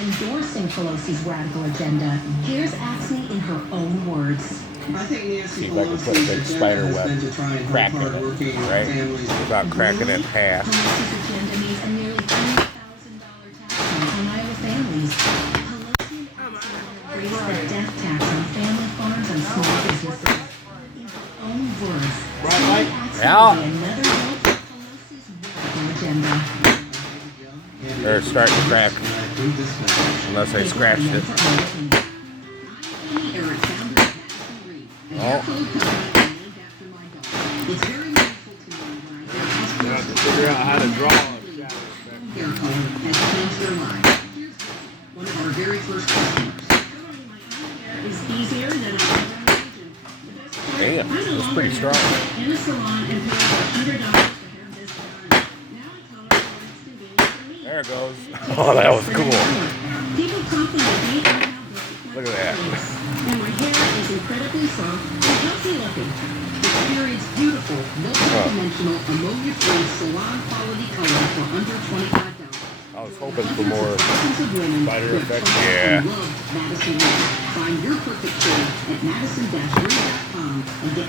Endorsing Pelosi's radical agenda, here's Axne in her own words. I think Nancy See if I can put a big spider web crack in it, right? Without cracking it in half. Pelosi's agenda means a nearly $3,000 tax cut on Iowa families. Pelosi raised the death tax on family farms and small businesses. In her own words, Yeah. another vote for Pelosi's radical agenda. They're starting to crack, unless I scratched it. Oh. You have to figure out how to draw a shadow One of our very first customers. Is easier than Damn, that's pretty strong. in a salon and pay $100 to have this done. Now I color what it's convenient for me. There it goes. Oh, that was cool. People compliment me on how Look at that. and my hair is incredibly soft and healthy looking. Experience beautiful, multi-dimensional, ammonia-free salon quality color for under $25. I was hoping for more spider effect. Yeah. Yeah. Find your perfect shade at madison-reed.com and get